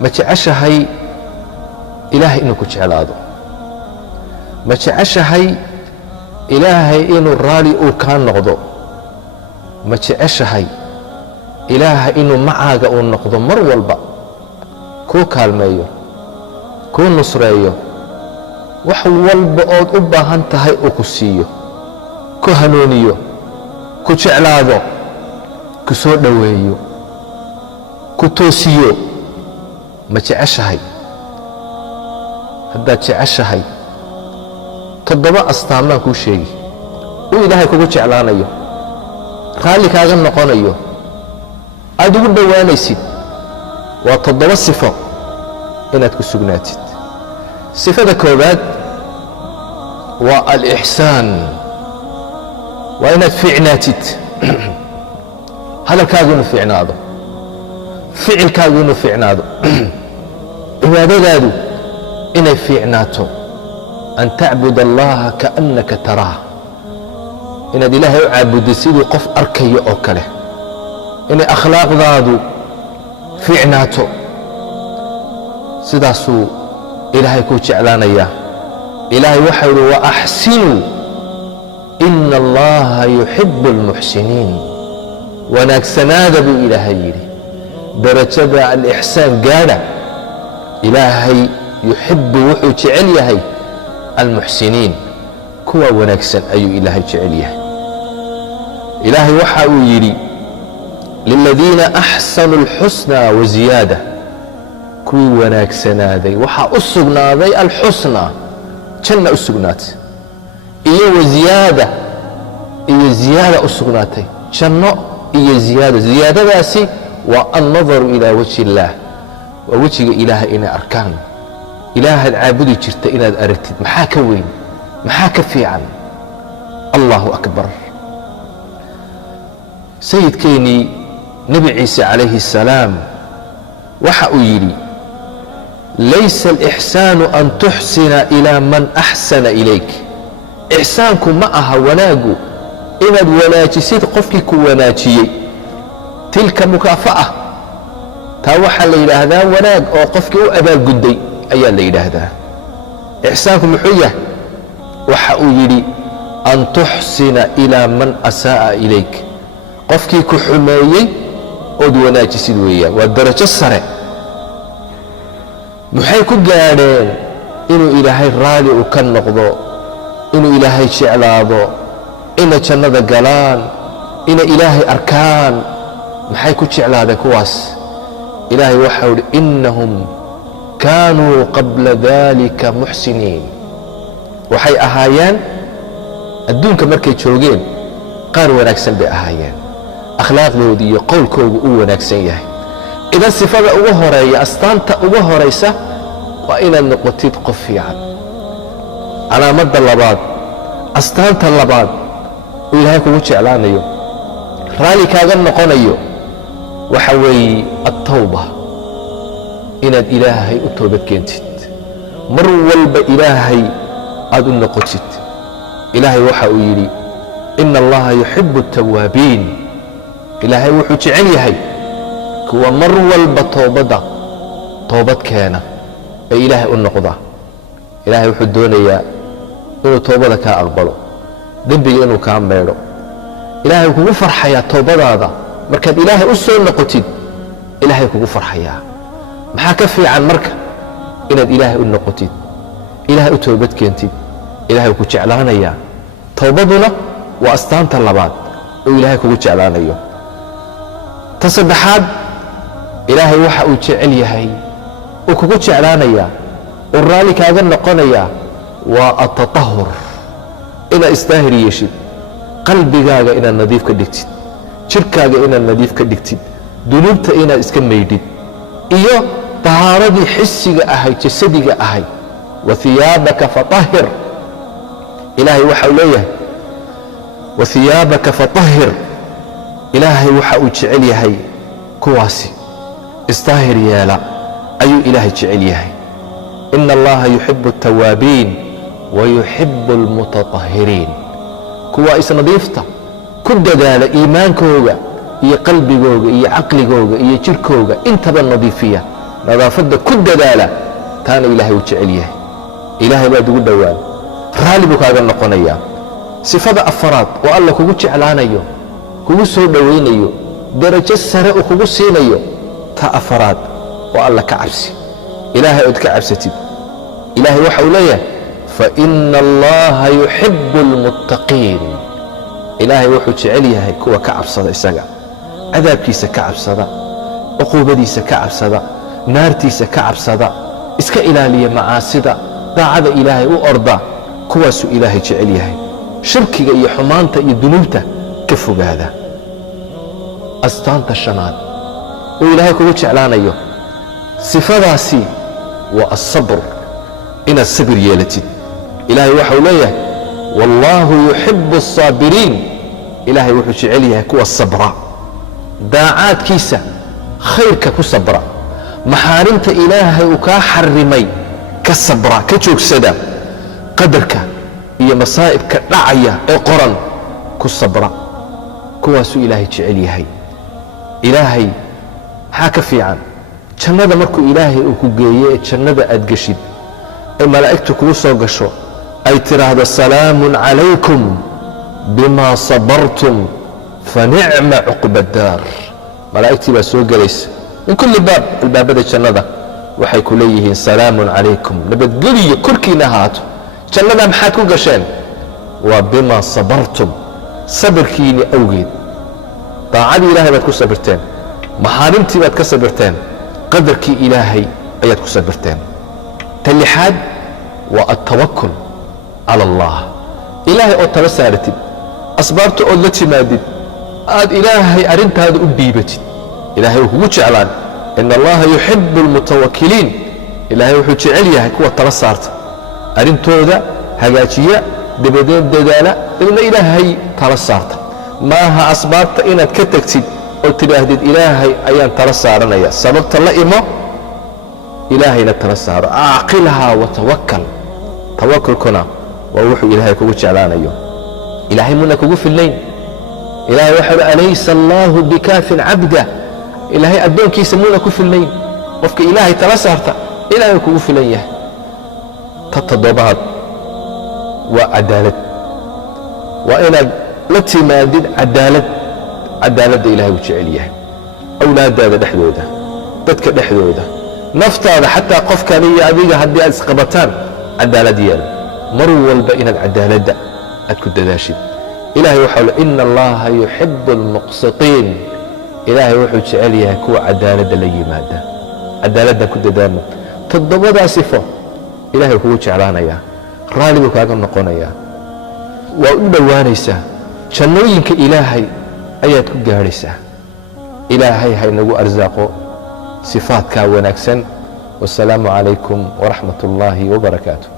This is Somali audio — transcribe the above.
ma jeceshahay ilaahay inuu ku jeclaado ma jeceshahay ilaahay inuu raali uu kaa noqdo ma jeceshahay ilaahay inuu macaaga uu noqdo mar walba kuu kaalmeeyo kuu nusreeyo wax walba ood u baahan tahay uu ku siiyo ku hanuuniyo ku jeclaado ku soo dhoweeyo ku toosiyo ma jeceshahay haddaad jeceshahay 7 astaamaan kuu sheegi uu ilaahay kugu jeclaanayo raalli kaaga noqonayo aad ugu dhowaanaysid waa 7 sifo inaad ku sugnaatid sifada koobaad waa alixsaan waa inaad fiicnaatid hadalkaagu inuu fiicnaado ficilkaagu inuu fiicnaado cibaadadaadu inay fiicnaato an tacbud allaha kaannaka taraah inaad ilaahay u caabuddo siduu qof arkayo oo kale inay akhlaaqdaadu fiicnaato sidaasuu ilaahay kuu jeclaanayaa ilaahay waxaa yidhi waaxsinuu ina allaha yuxibu almuxsiniin wanaagsanaada buu ilaahay yidhi darajada alixsaan gaadha ilaahay yuxibu wuxuu jecel yahay almuxsiniin kuwa wanaagsan ayuu ilaahay jecel yahay ilaahay waxa uu yidhi liladiina axsanuu alxusna waziyaada kuwii wanaagsanaaday waxaa u sugnaaday alxusna janna u sugnaatay iyo waziyaada iyo ziyaada u sugnaatay janno iyo ziyaado ziyaadadaasi waa annadaru ilaa wajhi illaah waa wejiga ilaahay inay arkaan ilaahaad caabudi jirta inaad aragtid maxaa ka weyn maxaa ka fiican allahu akbar sayidkeennii nebi ciise calayhi الsalaam waxa uu yidhi laysa alixsaanu an tuxsina ilaa man axsana ilayk ixsaanku ma aha wanaaggu inaad wanaajisid qofkii ku wanaajiyey tilka mukaafa'a taa waxaa la yidhaahdaa wanaag oo qofkii u abaalgudday ayaa la yidhaahdaa ixsaanku muxuu yahay waxa uu yidhi an tuxsina ilaa man asaa'a ilayk qofkii ku xumeeyey ood wanaajisid weeyaan waa darajo sare maxay ku gaadheen inuu ilaahay raali uu ka noqdo inuu ilaahay jeclaado inay jannada galaan inay ilaahay arkaan maxay ku jeclaadeen kuwaas ilaahay waxau yidhi innahum kaanuu qabla dalika muxsiniin waxay ahaayeen adduunka markay joogeen qaar wanaagsan bay ahaayeen akhlaaqdoodii iyo qowlkoogu uu wanaagsan yahay idan sifada ugu horeeya astaanta ugu horaysa waa inaad noqotid qof fiican calaamadda labaad astaanta labaad uu ilaahay kugu jeclaanayo raalli kaaga noqonayo waxa weeye attawba inaad ilaahay u toobad keentid mar walba ilaahay aad u noqotid ilaahay waxa uu yidhi ina allaha yuxibu الtawaabiin ilaahay wuxuu jecel yahay kuwa mar walba toobad keena ee ilaahay u noqda ilaahay wuxuu doonayaa inuu toobada kaa aqbalo dembiga inuu kaa meedho ilaahay kugu farxayaa toobadaada markaad ilaahay u soo noqotid ilaahay kugu farxayaa maxaa ka fiican marka inaad ilaahay u noqotid ilaahay u toobad keentid ilaahay ku jeclaanayaa toobaduna waa astaanta labaad oo ilaahay kugu jeclaanayo ta saddexaad ilaahay waxa uu jecel yahay uu kugu jeclaanayaa oo raalli kaaga noqonayaa waa atatahur inaad isdaahir yeeshid qalbigaaga inaad nadiif ka dhigtid jirkaaga inaad nadiif ka dhigtid dunuubta inaad iska maydhid iyo tahaaradii xisiga ahayd jasadiga ahayd wahiyaabaka fatahhir ilaahay waxa uu leeyahay wahiyaabaka fatahhir ilaahay waxa uu jecel yahay kuwaasi isdaahir yeela ayuu ilaahay jecel yahay ina allaha yuxibu الtawaabiin wayuxibu اlmutatahhiriin kuwa isnadiifta ku dadaala iimaankooga iyo qalbigooga iyo caqligooga iyo jirkooga intaba nadiifiya nadaafadda ku dadaala taana ilaahay uu jecel yahay ilaahay baad ugu dhowaan raalli buu kaaga noqonayaa sifada afaraad oo alla kugu jeclaanayo kugu soo dhowaynayo darajo sare uu kugu siinayo ta afaraad oo alla ka cabsi ilaahay ood ka cabsatid ilaahay waxa uu leeyahay faina allaha yuxibu almuttaqiin ilaahay wuxuu jecel yahay kuwa ka cabsada isaga cadaabkiisa ka cabsada cuquubadiisa ka cabsada naartiisa ka cabsada iska ilaaliya macaasida daacada ilaahay u orda kuwaasuu ilaahay jecel yahay shirkiga iyo xumaanta iyo dunuubta ka fogaada astaanta shanaad uu ilaahay kugu jeclaanayo sifadaasi waa asabr inaad sabir yeelatid ilaahay waxa uu leeyahay wallaahu yuxibu الصaabiriin ilaahay wuxuu jecel yahay kuwa sabra daacaadkiisa khayrka ku sabra maxaarimta ilaahay uu kaa xarimay ka sabra ka joogsada qadarka iyo masaa'ibka dhacaya ee qoran ku sabra kuwaasuu ilaahay jecel yahay ilaahay maxaa ka fiican jannada markuu ilaahay uu ku geeye ee jannada aad geshid ee malaa'igtu kugu soo gasho ay tiraahdo salaamun calaykum bima sabartum fanicma cuqba daar malaa'igtii baa soo gelaysa min kulli baab albaabada jannada waxay ku leeyihiin salaamun calaykum nabadgeliyo korkiina ahaato jannada maxaad ku gasheen waa bima sabartum sabirkiini awgeed daacadii ilaahay baad ku sabirteen maxaarimtii baad ka sabirteen qadarkii ilaahay ayaad ku sabirteen ta lixaad waa altawakul cala allah ilaahay oo tala saaratid asbaabta ood la timaadid aad ilaahay arrintaada u dhiibatid ilaahay wuu kugu jeclaan ina allaha yuxibu almutawakiliin ilaahay wuxuu jecel yahay kuwa tala saarta arrintooda hagaajiya dabadeed dadaala ilna ilaahay tala saarta maaha asbaabta inaad ka tagtid oo tidhaahdid ilaahay ayaan tala saaranaya sababta la imo ilaahayna tala saaro acqilhaa watawakal tawakulkuna waa wuxuu ilaahay kugu jeclaanayo ilaahay muna kugu filnayn ilaahay waxa uhi alaysa allaahu bikaafin cabda ilaahay addoonkiisa muna ku filnayn qofka ilaahay tala saarta ilaahay kugu filan yahay ta toddobaad waa cadaalad waa inaad la timaadid cadaaladda ilaahay uu jecel yahay awlaadaada dhexdooda dadka dhexdooda naftaada xataa qofkani iyo adiga haddii aad isqabataan cadaalad yeel mar walba inaad cadaaladda aad ku dadaashid ilaahay waxau le ina allaha yuxibu almuqsitiin ilaahay wuxuu jecel yahay kuwa cadaaladda la yimaada cadaaladdan ku dadaalno toddobadaa sifo ilaahay kugu jeclaanayaa raalli buu kaaga noqonayaa waa u dhowaanaysaa jannooyinka ilaahay ayaad ku gaadhaysaa ilaahay haynagu arsaaqo sifaadkaa wanaagsan wasalaamu calaykum waraxmat ullaahi wabarakaatuh